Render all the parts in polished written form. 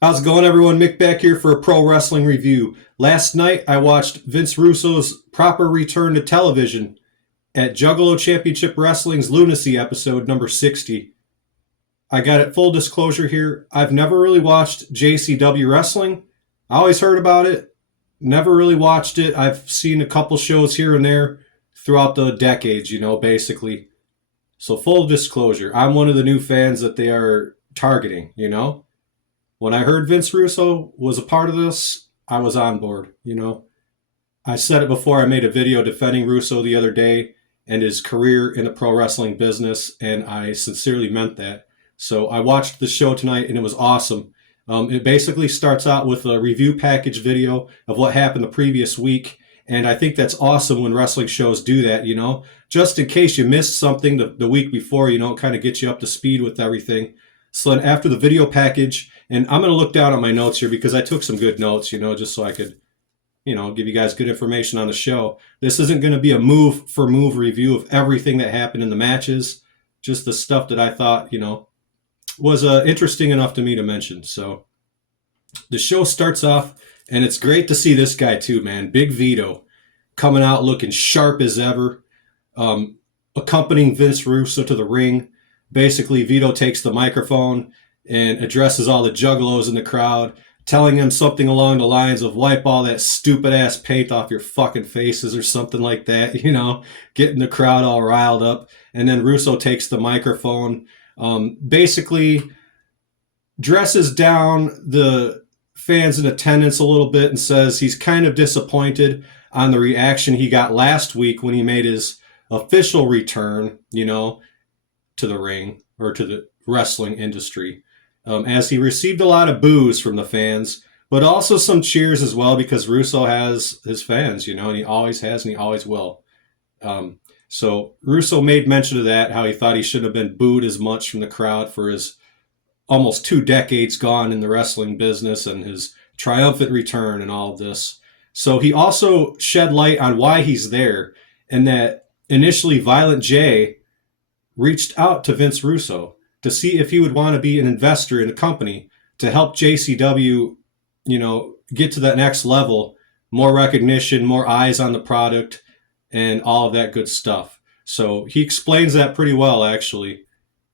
How's it going, everyone? Mick back here for a pro wrestling review. Last night, I watched Vince Russo's proper return to television at Juggalo Championship Wrestling's Lunacy episode number 60. I got it full disclosure here. I've never really watched JCW wrestling. I always heard about it, never really watched it. I've seen a couple shows here and there throughout the decades, basically. So, full disclosure, I'm one of the new fans that they are targeting. When I heard Vince Russo was a part of this, I was on board. I said it before. I made a video defending Russo the other day and his career in the pro wrestling business, and I sincerely meant that. So I watched the show tonight, and it was awesome. It basically starts out with a review package video of what happened the previous week, and I think that's awesome when wrestling shows do that, just in case you missed something the week before, it kind of gets you up to speed with everything. So then after the video package, and I'm going to look down at my notes here because I took some good notes, just so I could, give you guys good information on the show. This isn't going to be a move for move review of everything that happened in the matches, just the stuff that I thought, was interesting enough to me to mention. So the show starts off, and it's great to see this guy too, man. Big Vito coming out looking sharp as ever, accompanying Vince Russo to the ring. Basically, Vito takes the microphone and addresses all the juggalos in the crowd, telling them something along the lines of wipe all that stupid ass paint off your fucking faces or something like that, getting the crowd all riled up. And then Russo takes the microphone, basically dresses down the fans in attendance a little bit and says he's kind of disappointed on the reaction he got last week when he made his official return, to the ring or to the wrestling industry, as he received a lot of boos from the fans, but also some cheers as well, because Russo has his fans, and he always has and he always will. So Russo made mention of that, how he thought he shouldn't have been booed as much from the crowd for his almost 2 decades gone in the wrestling business and his triumphant return and all of this. So he also shed light on why he's there, and that initially Violent J reached out to Vince Russo to see if he would want to be an investor in the company to help JCW, get to that next level, more recognition, more eyes on the product, and all of that good stuff. So he explains that pretty well, actually.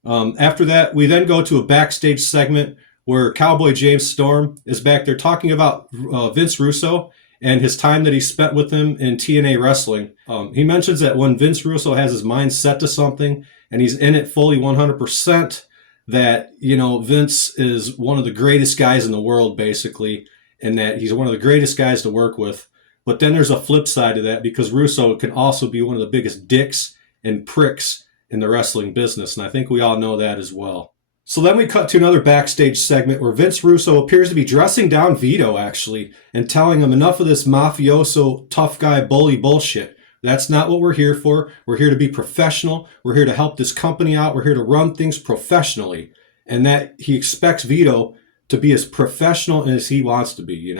After that, we then go to a backstage segment where Cowboy James Storm is back there talking about Vince Russo and his time that he spent with him in TNA wrestling. He mentions that when Vince Russo has his mind set to something and he's in it fully 100%, that, Vince is one of the greatest guys in the world, basically, and that he's one of the greatest guys to work with. But then there's a flip side to that, because Russo can also be one of the biggest dicks and pricks in the wrestling business, and I think we all know that as well. So then we cut to another backstage segment where Vince Russo appears to be dressing down Vito, actually, and telling him enough of this mafioso, tough guy, bully bullshit. That's not what we're here for. We're here to be professional. We're here to help this company out. We're here to run things professionally. And that he expects Vito to be as professional as he wants to be,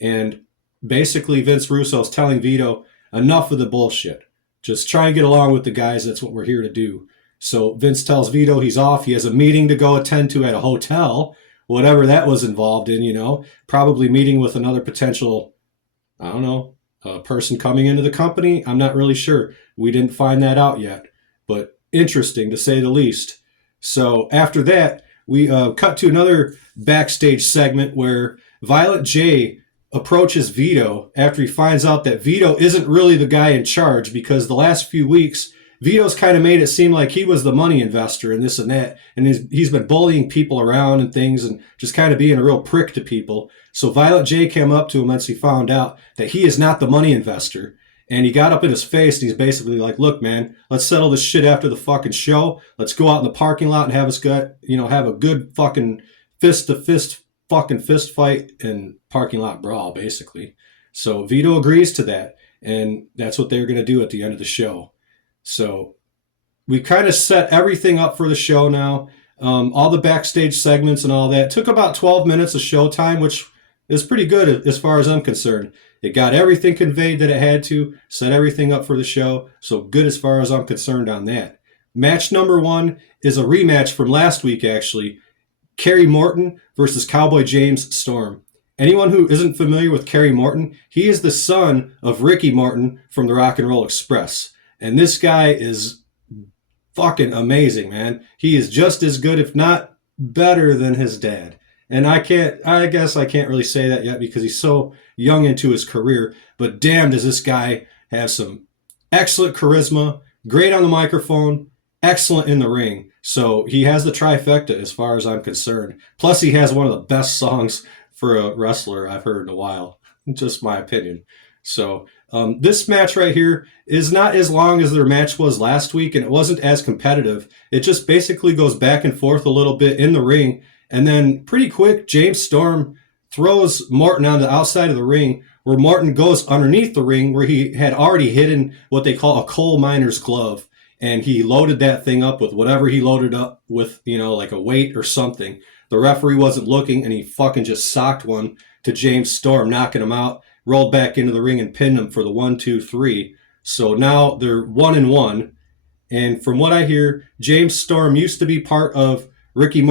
And basically Vince Russo is telling Vito, enough of the bullshit. Just try and get along with the guys. That's what we're here to do. So Vince tells Vito he's off. He has a meeting to go attend to at a hotel, whatever that was involved in, probably meeting with another potential, I don't know, person coming into the company. I'm not really sure. We didn't find that out yet, but interesting to say the least. So after that, we cut to another backstage segment where Violent J approaches Vito after he finds out that Vito isn't really the guy in charge, because the last few weeks, Vito's kind of made it seem like he was the money investor and this and that, and he's been bullying people around and things and just kind of being a real prick to people. So Violent J came up to him once he found out that he is not the money investor, and he got up in his face and he's basically like, look, man, let's settle this shit after the fucking show. Let's go out in the parking lot and have a good fucking fist-to-fist fucking fist fight and parking lot brawl, basically. So Vito agrees to that, and that's what they're going to do at the end of the show. So we kind of set everything up for the show now. All the backstage segments and all that. It took about 12 minutes of showtime, which is pretty good as far as I'm concerned. It got everything conveyed that it had to, set everything up for the show. So good as far as I'm concerned on that. Match number 1 is a rematch from last week, actually. Kerry Morton versus Cowboy James Storm. Anyone who isn't familiar with Kerry Morton, he is the son of Ricky Morton from the Rock and Roll Express. And this guy is fucking amazing, man. He is just as good, if not better, than his dad. And I guess I can't really say that yet because he's so young into his career. But damn, does this guy have some excellent charisma, great on the microphone, excellent in the ring. So he has the trifecta as far as I'm concerned. Plus, he has one of the best songs for a wrestler I've heard in a while. Just my opinion. So this match right here is not as long as their match was last week, and it wasn't as competitive. It just basically goes back and forth a little bit in the ring. And then pretty quick, James Storm throws Morton on the outside of the ring, where Morton goes underneath the ring, where he had already hidden what they call a coal miner's glove. And he loaded that thing up with whatever he loaded up with, like a weight or something. The referee wasn't looking, and he fucking just socked one to James Storm, knocking him out, rolled back into the ring and pinned him for the 1, 2, 3. So now they're 1-1. And from what I hear, James Storm used to be part of Kerry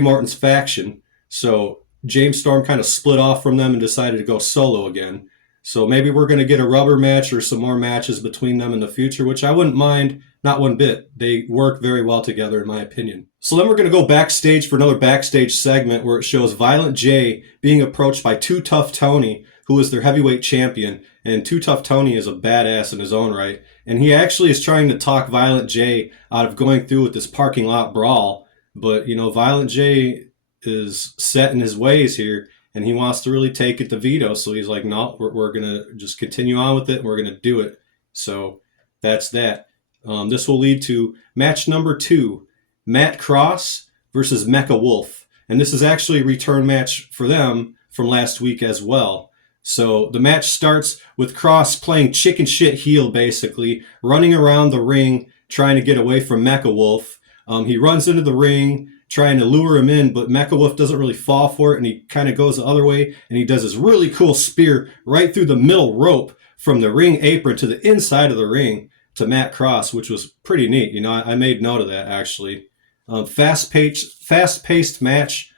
Morton's faction. So James Storm kind of split off from them and decided to go solo again. So maybe we're going to get a rubber match or some more matches between them in the future, which I wouldn't mind, not one bit. They work very well together, in my opinion. So then we're going to go backstage for another backstage segment where it shows Violent J being approached by Too Tough Tony, who is their heavyweight champion. And Too Tough Tony is a badass in his own right. And he actually is trying to talk Violent J out of going through with this parking lot brawl. But, Violent J is set in his ways here, and he wants to really take it to Vito. So he's like, no, we're going to just continue on with it, and we're going to do it. So that's that. This will lead to match number 2, Matt Cross versus Mecha Wolf. And this is actually a return match for them from last week as well. So the match starts with Cross playing chicken shit heel, basically, running around the ring, trying to get away from Mecha Wolf. He runs into the ring, trying to lure him in, but Mecha Wolf doesn't really fall for it, and he kind of goes the other way, and he does this really cool spear right through the middle rope from the ring apron to the inside of the ring to Matt Cross, which was pretty neat. I made note of that, actually. Fast-paced match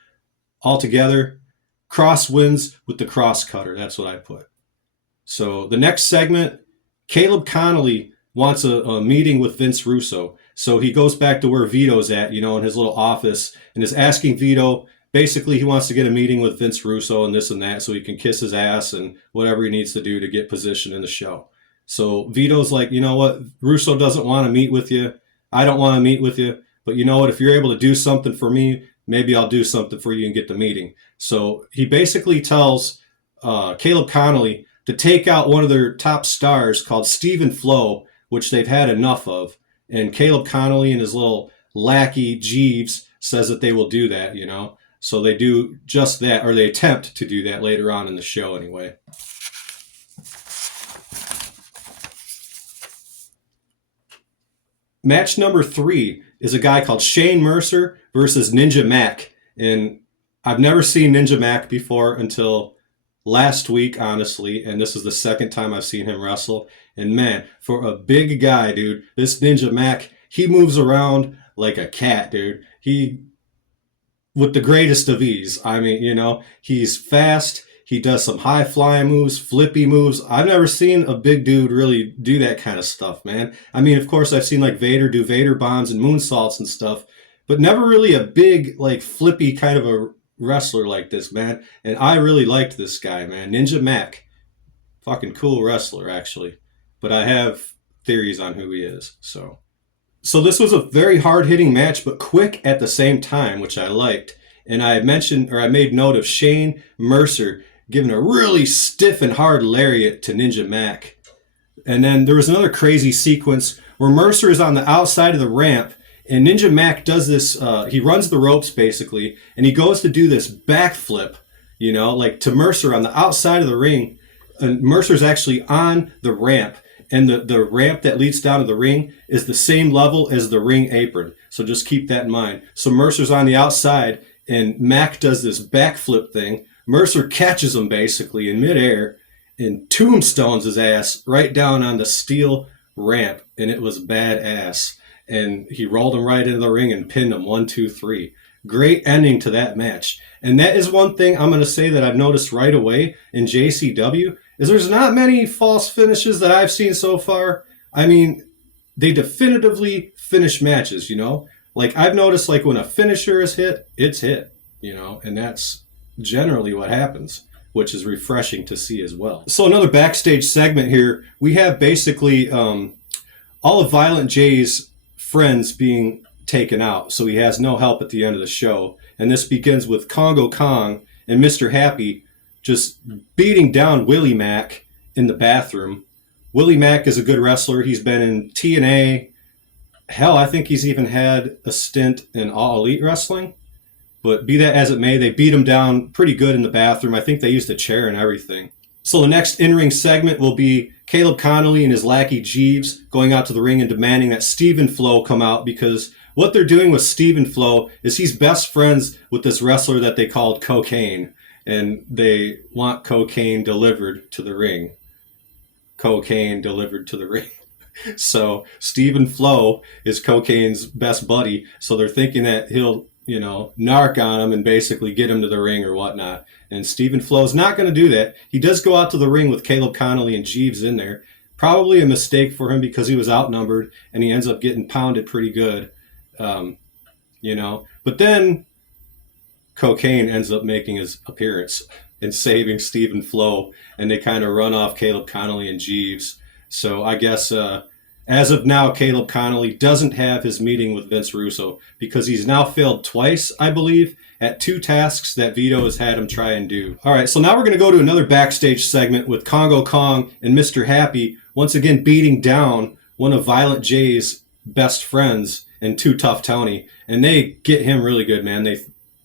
altogether. Cross wins with the cross cutter. That's what I put. So the next segment, Caleb Connolly wants a meeting with Vince Russo. So he goes back to where Vito's at, in his little office, and is asking Vito, basically he wants to get a meeting with Vince Russo and this and that so he can kiss his ass and whatever he needs to do to get position in the show. So Vito's like, you know what, Russo doesn't want to meet with you. I don't want to meet with you. But you know what, if you're able to do something for me, maybe I'll do something for you and get the meeting. So he basically tells Caleb Connolly to take out one of their top stars called Stephen Flo, which they've had enough of. And Caleb Connolly and his little lackey Jeeves says that they will do that, So they do just that, or they attempt to do that later on in the show anyway. Match number 3 is a guy called Shane Mercer versus Ninja Mac. And I've never seen Ninja Mac before until last week, honestly. And this is the second time I've seen him wrestle. And man, for a big guy, dude, this Ninja Mac, he moves around like a cat, dude. With the greatest of ease. I mean, he's fast. He does some high flying moves, flippy moves. I've never seen a big dude really do that kind of stuff, man. I mean, of course, I've seen like Vader do Vader bombs and moonsaults and stuff, but never really a big, like flippy kind of a wrestler like this, man. And I really liked this guy, man. Ninja Mac. Fucking cool wrestler, actually. But I have theories on who he is, so this was a very hard-hitting match, but quick at the same time, which I liked. And I made note of Shane Mercer giving a really stiff and hard lariat to Ninja Mac. And then there was another crazy sequence where Mercer is on the outside of the ramp, and Ninja Mac does this, he runs the ropes basically, and he goes to do this backflip, like to Mercer on the outside of the ring. And Mercer's actually on the ramp. And the ramp that leads down to the ring is the same level as the ring apron. So just keep that in mind. So Mercer's on the outside, and Mac does this backflip thing. Mercer catches him basically in midair and tombstones his ass right down on the steel ramp. And it was badass. and he rolled him right into the ring and pinned him 1, 2, 3. Great ending to that match. And that is one thing I'm going to say that I've noticed right away in JCW is there's not many false finishes that I've seen so far. I mean, they definitively finish matches, you know? Like, I've noticed, like, when a finisher is hit, it's hit, you know? And that's generally what happens, which is refreshing to see as well. So another backstage segment here. We have basically all of Violent J's friends being taken out, so he has no help at the end of the show. And this begins with Congo Kong and Mr. Happy just beating down Willie Mack in the bathroom. Willie Mack is a good wrestler. He's been in TNA. Hell, I think he's even had a stint in All Elite Wrestling. But be that as it may, they beat him down pretty good in the bathroom. I think they used a chair and everything. So the next in-ring segment will be Caleb Connolly and his lackey Jeeves going out to the ring and demanding that Stephen Flo come out, because what they're doing with Stephen Flo is he's best friends with this wrestler that they called Cocaine, and they want cocaine delivered to the ring. Cocaine delivered to the ring. So Stephen Flo is Cocaine's best buddy, so they're thinking that he'll, you know, narc on him and basically get him to the ring or whatnot. And Stephen Flo's not going to do that. He does go out to the ring with Caleb Connolly and Jeeves in there. Probably a mistake for him because he was outnumbered and he ends up getting pounded pretty good. You know, but then Cocaine ends up making his appearance and saving Stephen Flo, and they kind of run off Caleb Connolly and Jeeves. So I guess as of now, Caleb Connolly doesn't have his meeting with Vince Russo because he's now failed twice, I believe, at 2 tasks that Vito has had him try and do. All right, so now we're going to go to another backstage segment with Congo Kong and Mr. Happy once again beating down one of Violent J's best friends and Too Tough Tony. And they get him really good, man. They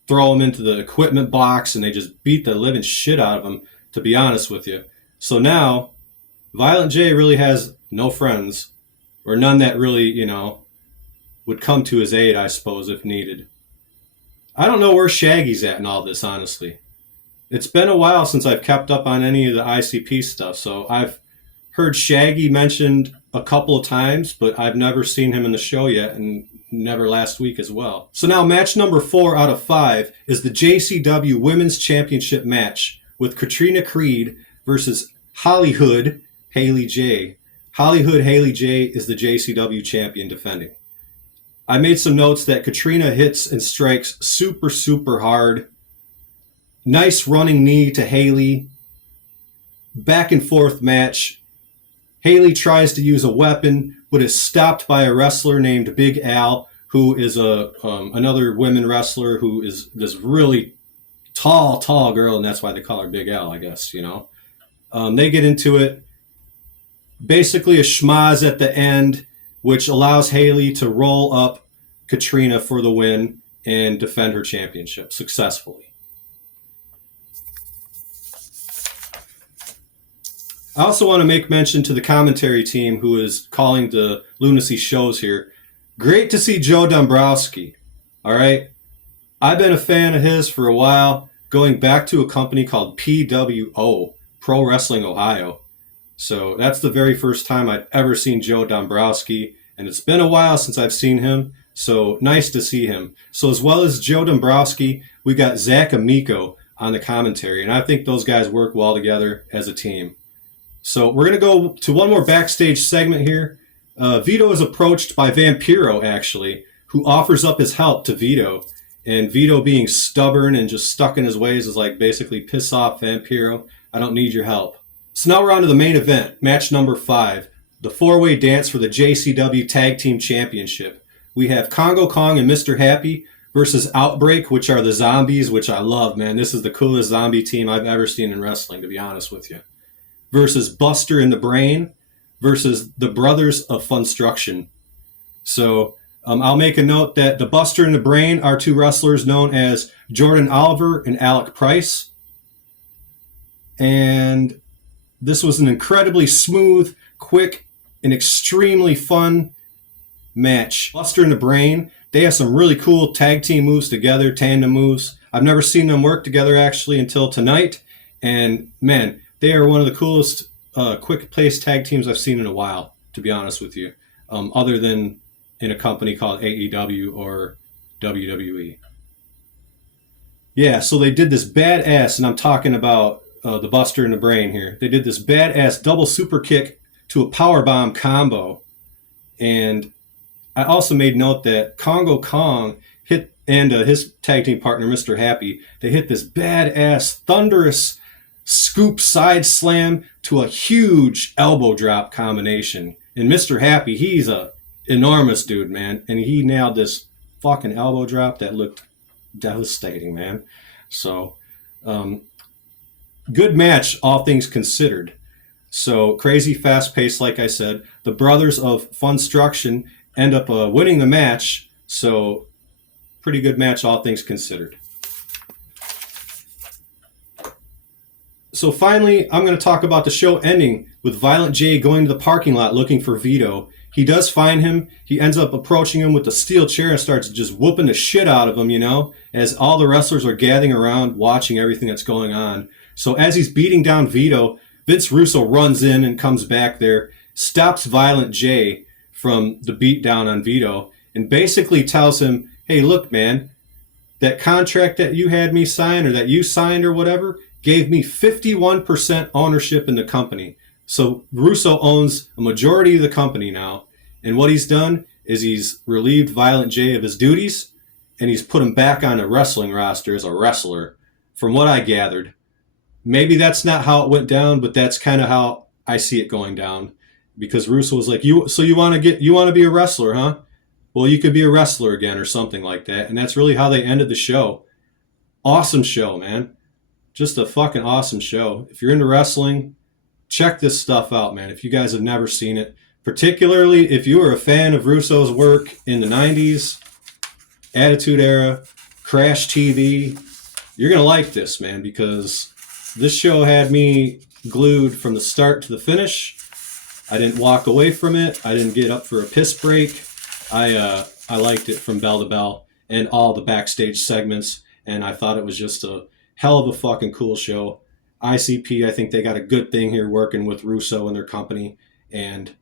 throw him into the equipment box and they just beat the living shit out of him, to be honest with you. So now Violent J really has no friends, or none that really, you know, would come to his aid, I suppose, if needed. I don't know where Shaggy's at in all this, honestly. It's been a while since I've kept up on any of the ICP stuff, so I've heard Shaggy mentioned a couple of times, but I've never seen him in the show yet, and never last week as well. So now match number 4 out of 5 is the JCW Women's Championship match with Katrina Creed versus Hollywood Haley J. Hollywood Haley J is the JCW champion defending. I made some notes that Katrina hits and strikes super, super hard. Nice running knee to Haley. Back and forth match. Haley tries to use a weapon, but is stopped by a wrestler named Big Al, who is another women wrestler who is this really tall girl, and that's why they call her Big Al, I guess, you know. They get into it. Basically a schmaz at the end, which allows Haley to roll up Katrina for the win and defend her championship successfully. I also want to make mention to the commentary team who is calling the Lunacy shows here. Great to see Joe Dombrowski. All right. I've been a fan of his for a while, going back to a company called PWO, Pro Wrestling Ohio. So that's the very first time I've ever seen Joe Dombrowski, and it's been a while since I've seen him, so nice to see him. So as well as Joe Dombrowski, we got Zach Amico on the commentary, and I think those guys work well together as a team. So we're going to go to one more backstage segment here. Vito is approached by Vampiro, actually, who offers up his help to Vito, and Vito, being stubborn and just stuck in his ways, is like, basically, piss off, Vampiro, I don't need your help. So now we're on to the main event, match number 5, the 4-way dance for the JCW Tag Team Championship. We have Congo Kong and Mr. Happy versus Outbreak, which are the zombies, which I love, man. This is the coolest zombie team I've ever seen in wrestling, to be honest with you. Versus Buster and the Brain versus the Brothers of Funstruction. So I'll make a note that the Buster and the Brain are 2 wrestlers known as Jordan Oliver and Alec Price. And this was an incredibly smooth, quick, and extremely fun match. Buster and the Brain, they have some really cool tag team moves together, tandem moves. I've never seen them work together actually until tonight. And man, they are one of the coolest quick pace tag teams I've seen in a while, to be honest with you. Other than in a company called AEW or WWE. Yeah, so they did this badass, and I'm talking about the Buster in the Brain here. They did this badass double super kick to a powerbomb combo. And I also made note that Congo Kong hit, and his tag team partner, Mr. Happy, they hit this badass, thunderous scoop side slam to a huge elbow drop combination. And Mr. Happy, he's a enormous dude, man. And he nailed this fucking elbow drop that looked devastating, man. So, good match, all things considered. So, crazy fast pace, like I said. The brothers of Funstruction end up winning the match. So, pretty good match, all things considered. So finally, I'm going to talk about the show ending with Violent J going to the parking lot looking for Vito. He does find him. He ends up approaching him with the steel chair and starts just whooping the shit out of him, you know, as all the wrestlers are gathering around watching everything that's going on. So as he's beating down Vito, Vince Russo runs in and comes back there, stops Violent J from the beatdown on Vito, and basically tells him, hey, look, man, that contract that you had me sign or that you signed or whatever gave me 51% ownership in the company. So Russo owns a majority of the company now. And what he's done is he's relieved Violent J of his duties and he's put him back on a wrestling roster as a wrestler, from what I gathered. Maybe that's not how it went down, but that's kind of how I see it going down. Because Russo was like, you want to be a wrestler, huh? Well, you could be a wrestler again or something like that. And that's really how they ended the show. Awesome show, man. Just a fucking awesome show. If you're into wrestling, check this stuff out, man. If you guys have never seen it, particularly if you were a fan of Russo's work in the 90s, Attitude Era, Crash TV, you're going to like this, man, because this show had me glued from the start to the finish. I didn't walk away from it. I didn't get up for a piss break. I liked it from bell to bell and all the backstage segments, and I thought it was just a hell of a fucking cool show. ICP, I think they got a good thing here working with Russo and their company. And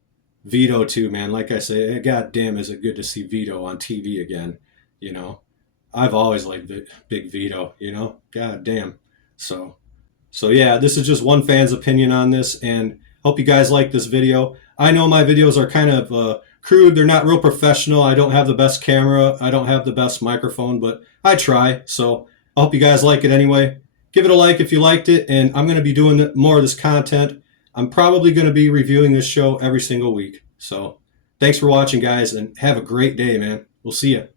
Vito too, man. Like I say, god damn, is it good to see Vito on TV again. You know, I've always liked Big Vito, you know, god damn. So yeah, this is just one fan's opinion on this, and hope you guys like this video. I know my videos are kind of crude. They're not real professional. I don't have the best camera. I don't have the best microphone, but I try. So I hope you guys like it anyway. Give it a like if you liked it, and I'm going to be doing more of this content. I'm probably going to be reviewing this show every single week. So thanks for watching, guys, and have a great day, man. We'll see you.